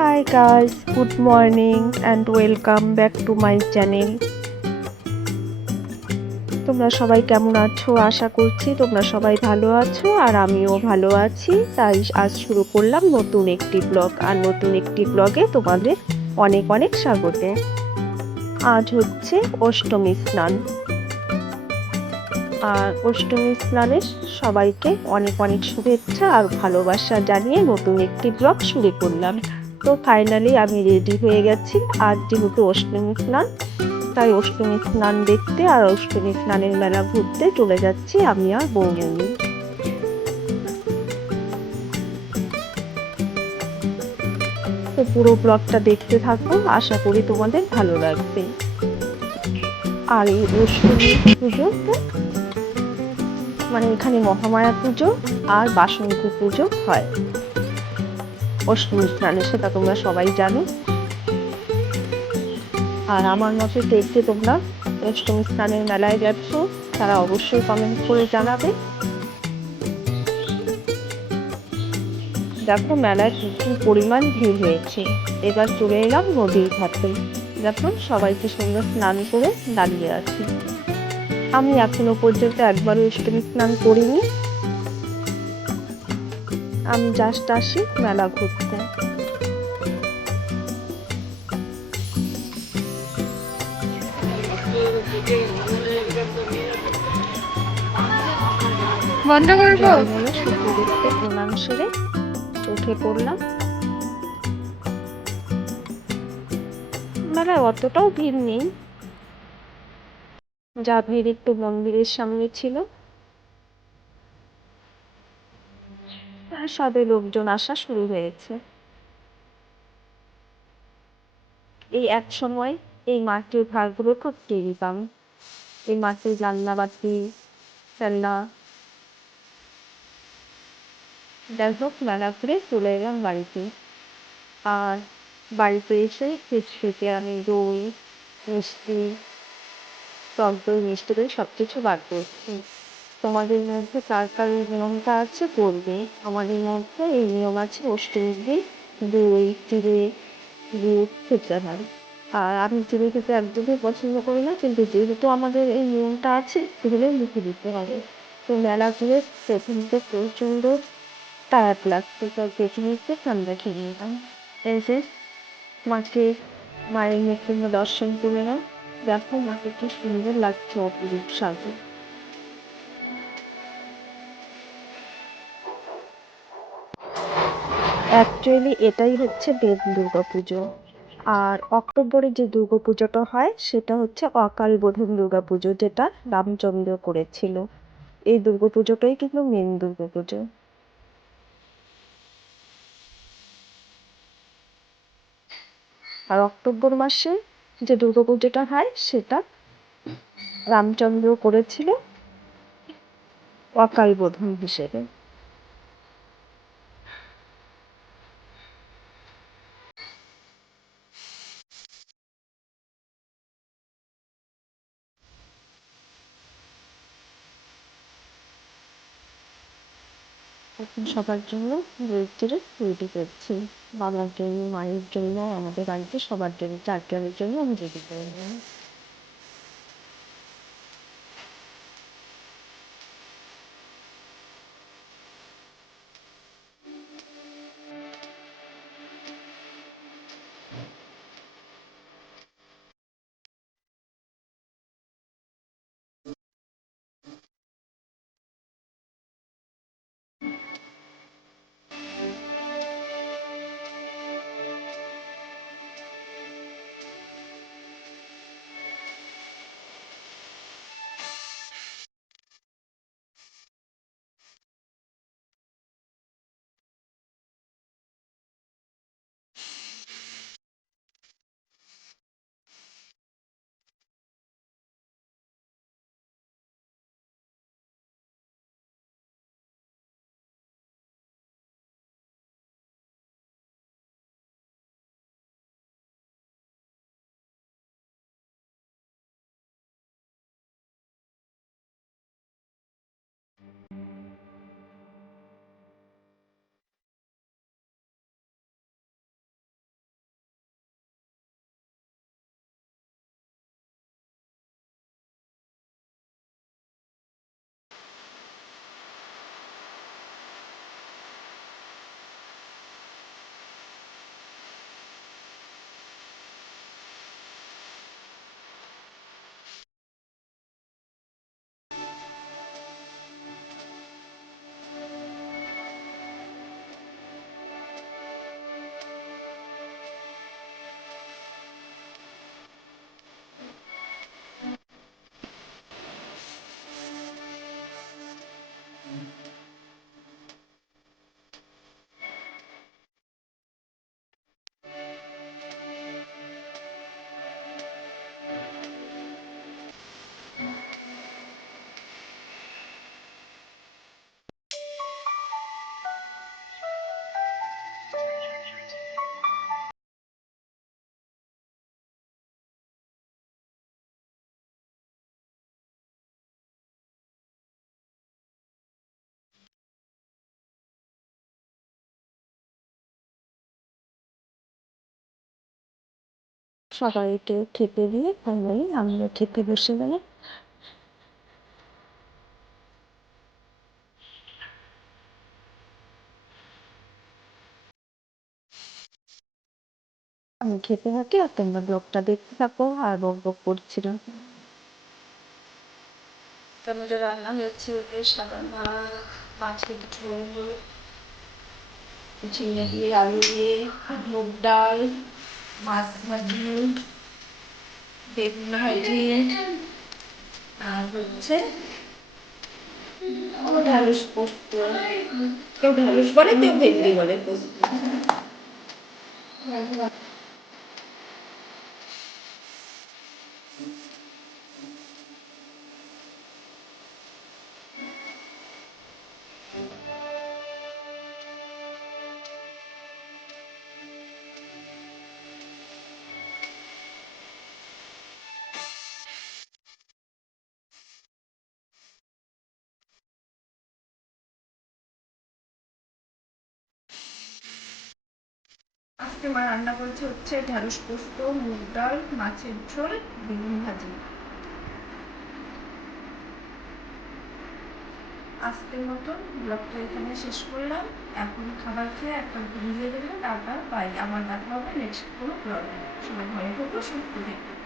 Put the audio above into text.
Hi guys good morning and welcome back to my channel তোমরা সবাই কেমন আছো? আশা করছি তোমরা সবাই ভালো আছো আর আমিও ভালো আছি। তাই আজ শুরু করলাম নতুন একটি ব্লগ আর নতুন একটি ব্লগে তোমাদের অনেক অনেক স্বাগত। আজ হচ্ছে অষ্টমী স্নান। আর অষ্টমী স্নানের সবাইকে অনেক অনেক শুভেচ্ছা আর ভালোবাসা জানিয়ে নতুন একটি ব্লগ শুরু করলাম। তো ফাইনালি আমি রেডি হয়ে গেছি। আর যেহেতু অষ্টমী স্নান, তাই অষ্টমী স্নান দেখতে আর অষ্টমী স্নানের মেলা ঘুরতে চলে যাচ্ছি আমি আর বৌমনি তো পুরো ব্লগটা দেখতে থাকো, আশা করি তোমাদের ভালো লাগবে। আর এই অষ্টমী পুজো মানে এখানে মহামায়া পুজো আর বাসন্তী পুজো হয়। অষ্টমী স্নানে সেটা তোমরা সবাই জানো। আর আমার মতে দেখতে তোমরা অষ্টমী স্নানের মেলায় যাচ্ছ, তারা অবশ্যই কমেন্ট করে জানাবে। দেখো মেলায় প্রচুর পরিমাণ ভিড় হয়েছে। এবার চলে এলাম নদীর ঘাটে। দেখো সবাইকে সুন্দর স্নান করে দাঁড়িয়ে আছি। আমি এখনও পর্যন্ত একবারও অষ্টমী স্নান করিনি। আমি জাস্ট আসি মেলা ঘুরতে। বন্ধ করব? দেখতে প্রণাম সেরে উঠে পড়লাম। মেলায় অতটাও ভিড় নেই। যা ভিড় একটু মন্দিরের সামনে ছিল। সবে লোকজন আসা শুরু হয়েছে। এই এক সময় এই মাটির ঘরগুলো খুব টেরিতাম এই মাটির জানলা বাতি খেলনা যাই হোক, মেলা ঘুরে চলে এলাম বাড়িতে। আর বাড়িতে এসে খেতে আমি দই, মিষ্টি, টক দই, মিষ্টি দই সব কিছু বার করছি। তোমাদের মধ্যে কার কার এই নিয়মটা আছে করবে আমাদের মধ্যে এই নিয়ম আছে অষ্টমীর দিন দই চিড়ে দুধ খেতে হয় আর আমি চিড়ে খেতে একদমই পছন্দ করি না, কিন্তু যেহেতু আমাদের এই নিয়মটা আছে সেগুলো লিখে দিতে হবে। তো মেলা ঘুরে প্রথমতে প্রচণ্ড টায়ার্ড লাগতো, তো দেখে নিতে ঠান্ডা খেয়ে নিলাম এই যে, মাকে, মায়ের মুখে দর্শন করে নাও। দেখো মাকে কি সুন্দর লাগছে অপরূপ সাজে। অ্যাকচুয়ালি এটাই হচ্ছে দেব দুর্গা পুজো। আর অক্টোবরে যে দুর্গা পুজোটা হয়, সেটা হচ্ছে অকাল বোধন দুর্গা পুজো, যেটা রামচন্দ্র করেছিল। এই দুর্গা পুজোটাই কিন্তু মেন দুর্গা পুজো। আর অক্টোবর মাসে যে দুর্গা পুজোটা হয়, সেটা রামচন্দ্র করেছিল অকাল বোধন হিসেবে। এখন সবার জন্য রেডি রেডি করছি। বাবার জন্য, মায়ের জন্য, আমাদের বাড়িতে সবার জন্য চারজনের জন্য আমি রেডি করে নিলাম সবাইকে খেতে দিয়ে ফাইনালি আমিও খেতে বসে গেলাম। আমি খেতে থাকি আর তোমরা ব্লগটা দেখতে থাকো আর বক বক করছিলাম তারপরে রান্না হয়েছে সাদা ভাত, মাছের ঝোল, ঝিঙে আলু মুগ ডাল। মাছ ভাজি বেগুন ভাজি আর হচ্ছে ঢ্যাঁড়স পোস্ত কেউ ঢালুস বলে কেউ ভেন্ডি বলে পোস্ত আজকে মা রান্না করেছে হচ্ছে ঢ্যাঁড়স পোস্ত, মুগ ডাল, মাছের ঝোল, বেগুন ভাজি। আজকের মতন ব্লগটা এখানে শেষ করলাম। এখন খাবার খেয়ে একটা ঘুমিয়ে দেবে তারপর বাই আমার দেখা হবে। নেক্সট কোনো ব্লগে সবাই ভালো থাকো, সুস্থ থেকো।